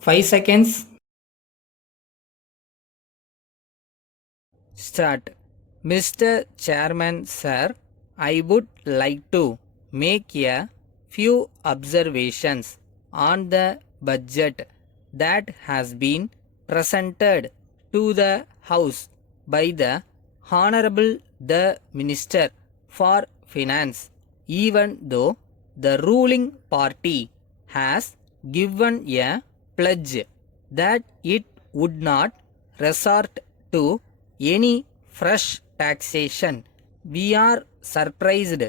5 seconds. Start. Mr. Chairman, sir, I would like to make a few observations on the budget that has been presented to the House by the Honorable the Minister for Finance, even though the ruling party has given a pledge that it would not resort to any fresh taxation. We are surprised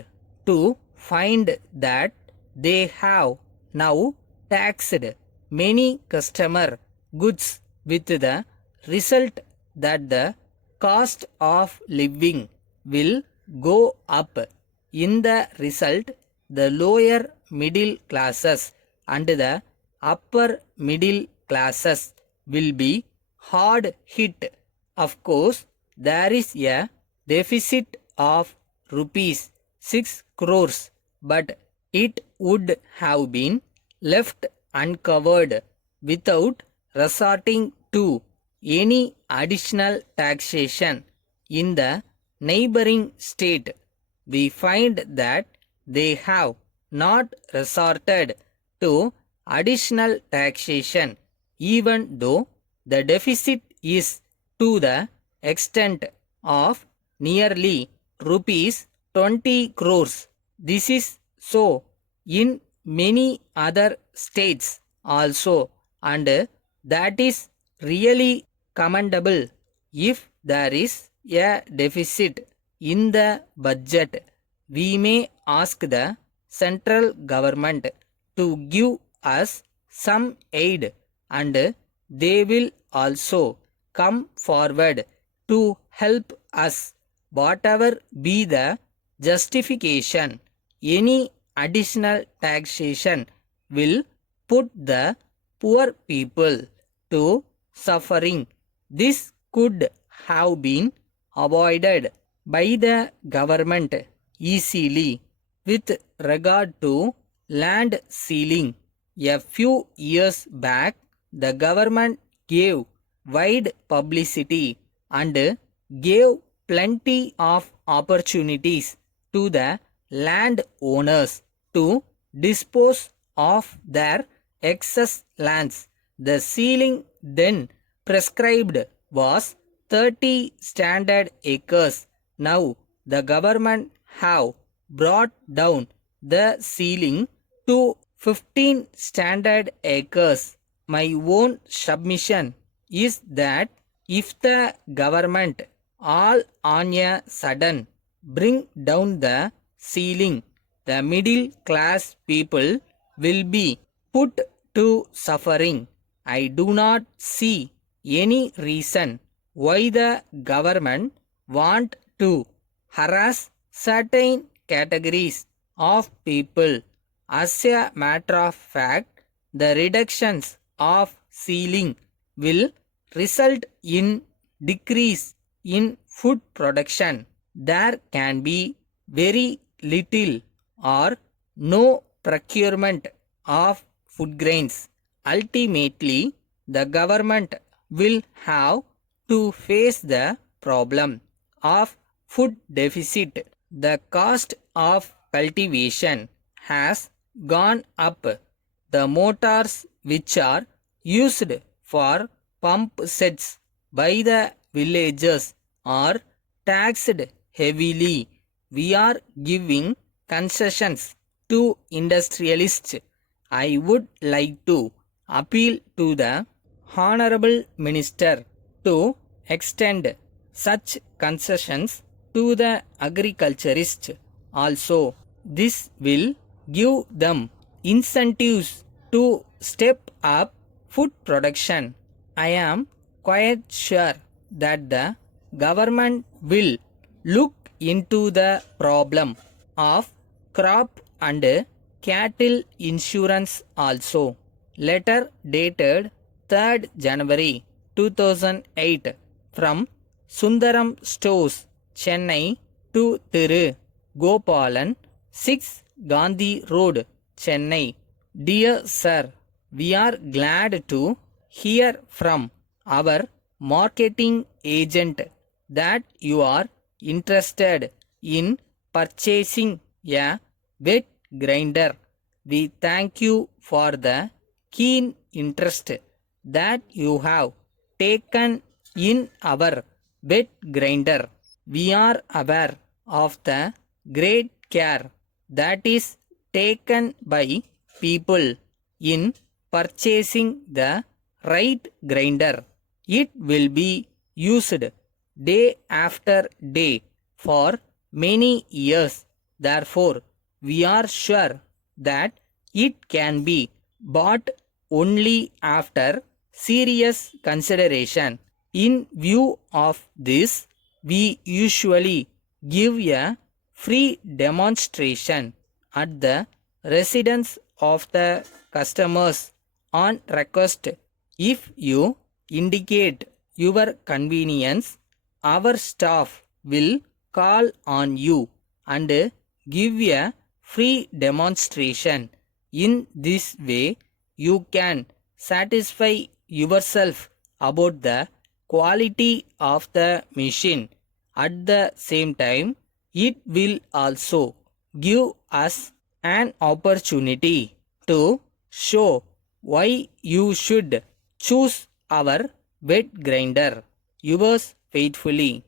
to find that they have now taxed many customer goods with the result that the cost of living will go up. In the result, the lower middle classes and the upper middle classes will be hard hit. Of course, there is a deficit of rupees 6 crores, but it would have been left uncovered without resorting to any additional taxation. In the neighboring state, we find that they have not resorted to additional taxation, even though the deficit is to the extent of nearly rupees 20 crores. This is so in many other states also, and that is really commendable. If there is a deficit in the budget, we may ask the central government to give us some aid, and they will also come forward to help us. Whatever be the justification, any additional taxation will put the poor people to suffering. This could have been avoided by the government easily. With regard to land ceiling, a few years back, the government gave wide publicity and gave plenty of opportunities to the landowners to dispose of their excess lands. The ceiling then prescribed was 30 standard acres. Now the government have brought down the ceiling to 15 standard acres. My own submission is that if the government all on a sudden bring down the ceiling, the middle class people will be put to suffering. I do not see any reason why the government want to harass certain categories of people. As a matter of fact, the reductions of ceiling will result in decrease in food production. There can be very little or no procurement of food grains. Ultimately, the government will have to face the problem of food deficit. The cost of cultivation has gone up. The motors which are used for pump sets by the villagers are taxed heavily. We are giving concessions to industrialists. I would like to appeal to the Honorable Minister to extend such concessions to the agriculturists also. This will give them incentives to step up food production. I am quite sure that the government will look into the problem of crop and cattle insurance also. Letter dated 3rd January 2008 from Sundaram Stores, Chennai to Thiru Gopalan, 6 Gandhi Road, Chennai. Dear Sir, We are glad to hear from our marketing agent that you are interested in purchasing a wet grinder. We thank you for the keen interest that you have taken in our wet grinder. We are aware of the great care that is taken by people in purchasing the right grinder. It will be used day after day for many years. Therefore, we are sure that it can be bought only after serious consideration. In view of this, we usually give a free demonstration at the residence of the customers on request. If you indicate your convenience, our staff will call on you and give a free demonstration. In this way, you can satisfy yourself about the quality of the machine. At the same time, it will also give us an opportunity to show why you should choose our wet grinder. Yours faithfully.